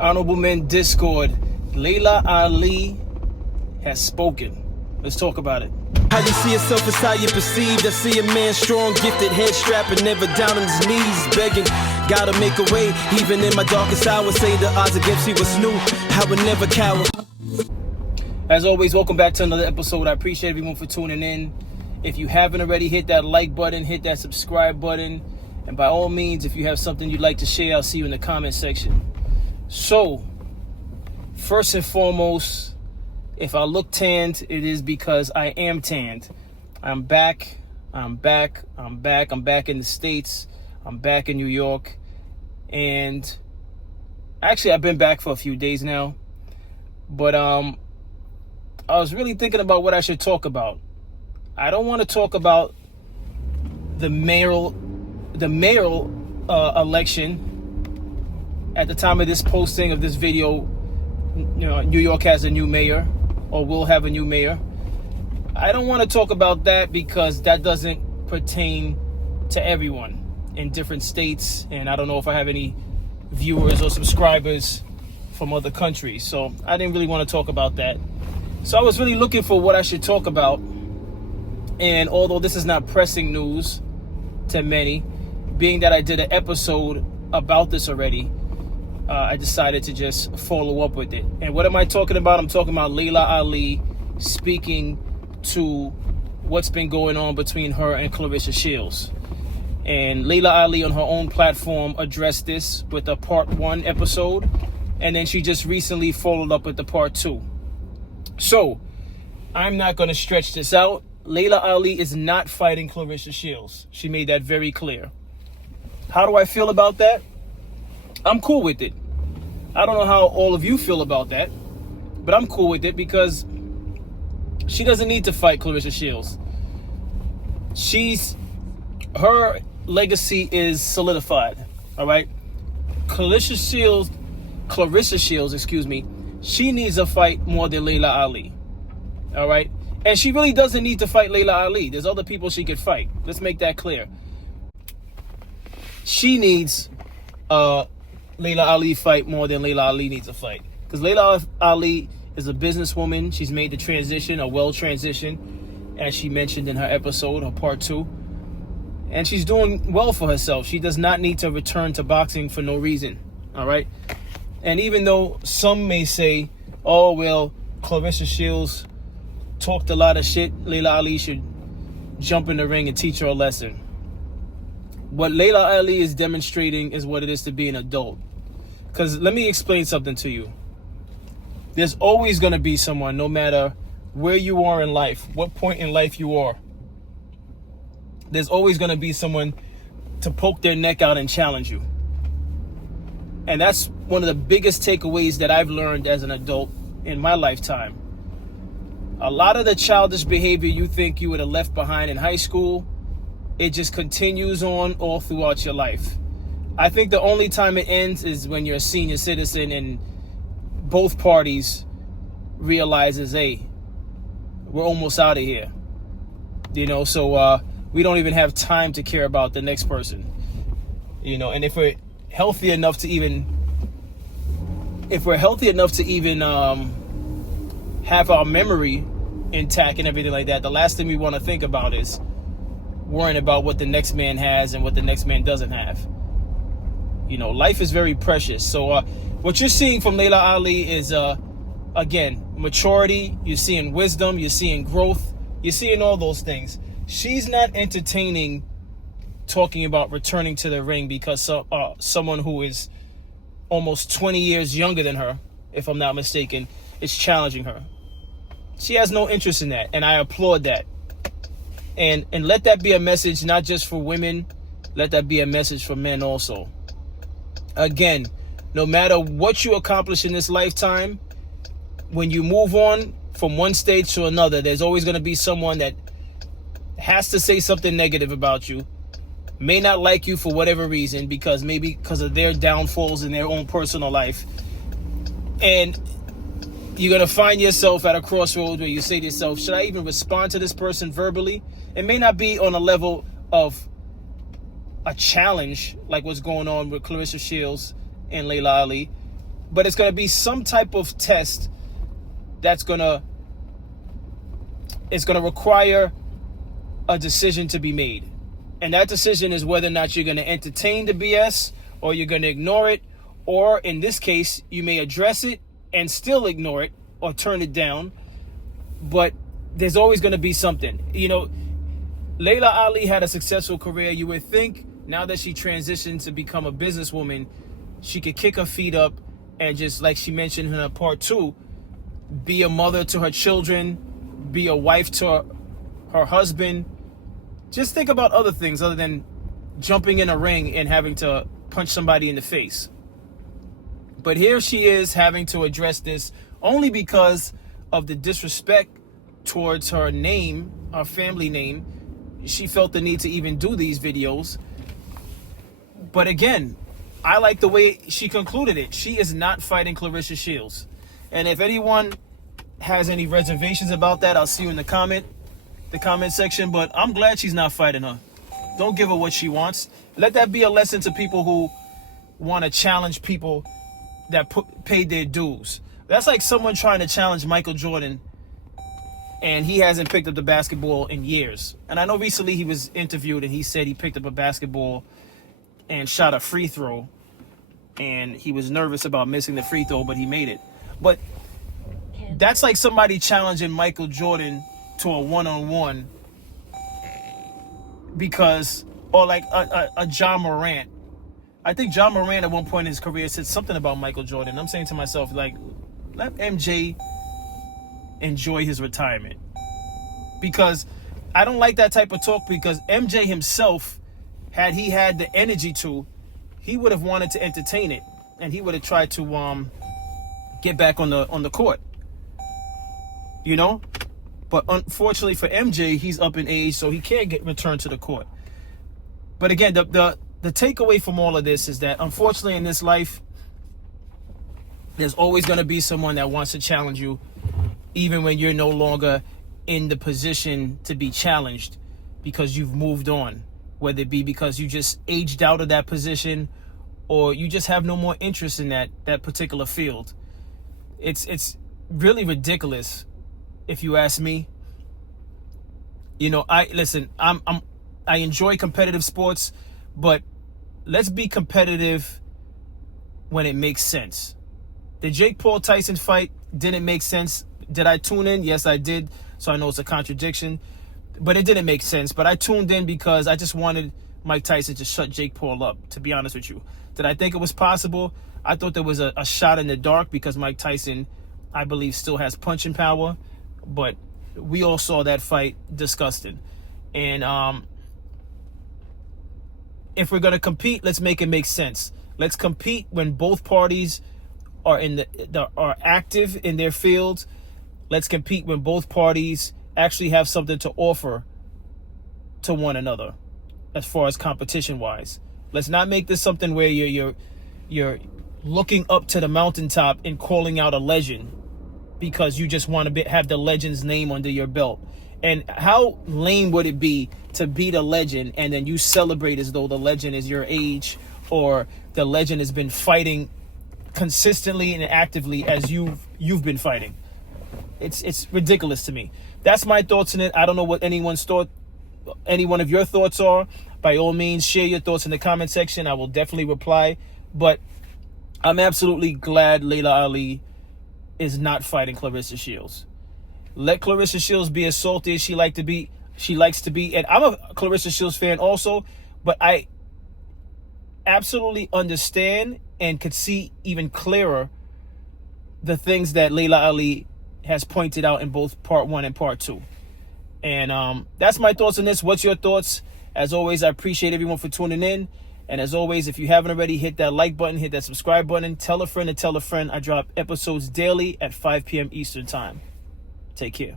Honorable Men Discord, Laila Ali has spoken. Let's talk about it. How you see yourself is how you perceived. I see a man strong, gifted, head strapping, never down on his knees, begging. Gotta make a way, even in my darkest hour. Say the odds against me was new. I would never cower. As always, welcome back to another episode. I appreciate everyone for tuning in. If you haven't already, hit that like button, hit that subscribe button. And by all means, if you have something you'd like to share, I'll see you in the comment section. So, first and foremost, if I look tanned, it is because I am tanned. I'm back in the States. I'm back in New York. And actually, I've been back for a few days now. But I was really thinking about what I should talk about. I don't want to talk about the mayoral election. At the time of this posting of this video, New York has a new mayor, or will have a new mayor. I don't want to talk about that because that doesn't pertain to everyone in different states, and I don't know if I have any viewers or subscribers from other countries, so I didn't really want to talk about that. So I was really looking for what I should talk about, and although this is not pressing news to many, being that I did an episode about this already, I decided to just follow up with it. And what am I talking about? I'm talking about Laila Ali speaking to what's been going on between her and Clarissa Shields. And Laila Ali on her own platform addressed this with a part 1 episode, and then she just recently followed up with the part 2. So I'm not going to stretch this out. Laila Ali is not fighting Clarissa Shields. She made that very clear. How do I feel about that? I'm cool with it. I don't know how all of you feel about that, but I'm cool with it because she doesn't need to fight Clarissa Shields. Her legacy is solidified, all right? Clarissa Shields, she needs a fight more than Laila Ali, all right? And she really doesn't need to fight Laila Ali. There's other people she could fight. Let's make that clear. She needs Laila Ali fight more than Laila Ali needs a fight. Because Laila Ali is a businesswoman. She's made the transition, a well transition, as she mentioned in her episode, her part 2. And she's doing well for herself. She does not need to return to boxing for no reason. All right? And even though some may say, oh, well, Clarissa Shields talked a lot of shit, Laila Ali should jump in the ring and teach her a lesson. What Laila Ali is demonstrating is what it is to be an adult. Because let me explain something to you. There's always going to be someone, no matter where you are in life, what point in life you are, there's always going to be someone to poke their neck out and challenge you. And that's one of the biggest takeaways that I've learned as an adult in my lifetime. A lot of the childish behavior you think you would have left behind in high school, it just continues on all throughout your life. I think the only time it ends is when you're a senior citizen and both parties realizes, hey, we're almost out of here. So we don't even have time to care about the next person. And if we're healthy enough to even have our memory intact and everything like that, the last thing we want to think about is worrying about what the next man has and what the next man doesn't have. Life is very precious. So what you're seeing from Laila Ali is, again, maturity. You're seeing wisdom. You're seeing growth. You're seeing all those things. She's not entertaining talking about returning to the ring because someone who is almost 20 years younger than her, if I'm not mistaken, is challenging her. She has no interest in that, and I applaud that. And let that be a message not just for women, let that be a message for men also. Again, no matter what you accomplish in this lifetime, when you move on from one stage to another, there's always going to be someone that has to say something negative about you, may not like you for whatever reason, because of their downfalls in their own personal life. And you're going to find yourself at a crossroads where you say to yourself, should I even respond to this person verbally? It may not be on a level of a challenge like what's going on with Clarissa Shields and Laila Ali, but it's going to be some type of test it's going to require a decision to be made. And that decision is whether or not you're going to entertain the BS or you're going to ignore it, or in this case, you may address it and still ignore it or turn it down. But there's always going to be something. You know, Laila Ali had a successful career. You would think now that she transitioned to become a businesswoman, she could kick her feet up and just, like she mentioned in her part 2, be a mother to her children, be a wife to her husband. Just think about other things other than jumping in a ring and having to punch somebody in the face. But here she is having to address this only because of the disrespect towards her name, her family name. She felt the need to even do these videos. But again, I like the way she concluded it. She is not fighting Claressa Shields. And if anyone has any reservations about that, I'll see you in the comment section. But I'm glad she's not fighting her. Don't give her what she wants. Let that be a lesson to people who want to challenge people that paid their dues. That's like someone trying to challenge Michael Jordan, and he hasn't picked up the basketball in years. And I know recently he was interviewed and he said he picked up a basketball and shot a free throw, and he was nervous about missing the free throw, but he made it. But that's like somebody challenging Michael Jordan to a one-on-one because, or like a John Morant. I think John Morant at one point in his career said something about Michael Jordan. I'm saying to myself, like, let MJ enjoy his retirement. Because I don't like that type of talk, because MJ himself, had he had the energy to, he would have wanted to entertain it, and he would have tried to get back on the court. You know? But unfortunately for MJ, he's up in age, so he can't return to the court. But again, the takeaway from all of this is that, unfortunately, in this life, there's always going to be someone that wants to challenge you, even when you're no longer in the position to be challenged, because you've moved on, whether it be because you just aged out of that position or you just have no more interest in that particular field. It's really ridiculous, if you ask me. You know, I enjoy competitive sports, but let's be competitive when it makes sense. The Jake Paul Tyson fight didn't make sense. Did I tune in? Yes, I did. So I know it's a contradiction, but it didn't make sense. But I tuned in because I just wanted Mike Tyson to shut Jake Paul up, to be honest with you. Did I think it was possible? I thought there was a shot in the dark, because Mike Tyson, I believe, still has punching power. But we all saw that fight disgusting. And if we're going to compete, let's make it make sense. Let's compete when both parties are are active in their fields. Let's compete when both parties actually have something to offer to one another, as far as competition wise. Let's not make this something where you're looking up to the mountaintop and calling out a legend because you just want to have the legend's name under your belt. And how lame would it be to beat a legend and then you celebrate as though the legend is your age, or the legend has been fighting consistently and actively as you've been fighting. It's ridiculous to me. That's my thoughts on it. I don't know what any one of your thoughts are. By all means, share your thoughts in the comment section. I will definitely reply. But I'm absolutely glad Laila Ali is not fighting Claressa Shields. Let Claressa Shields be as salty as she likes to be. And I'm a Claressa Shields fan also, but I absolutely understand and could see even clearer the things that Laila Ali has pointed out in both part 1 and part 2. And that's my thoughts on this. What's your thoughts? As always, I appreciate everyone for tuning in. And as always, if you haven't already, hit that like button, hit that subscribe button, tell a friend to tell a friend. I drop episodes daily at 5 p.m. Eastern time. Take care.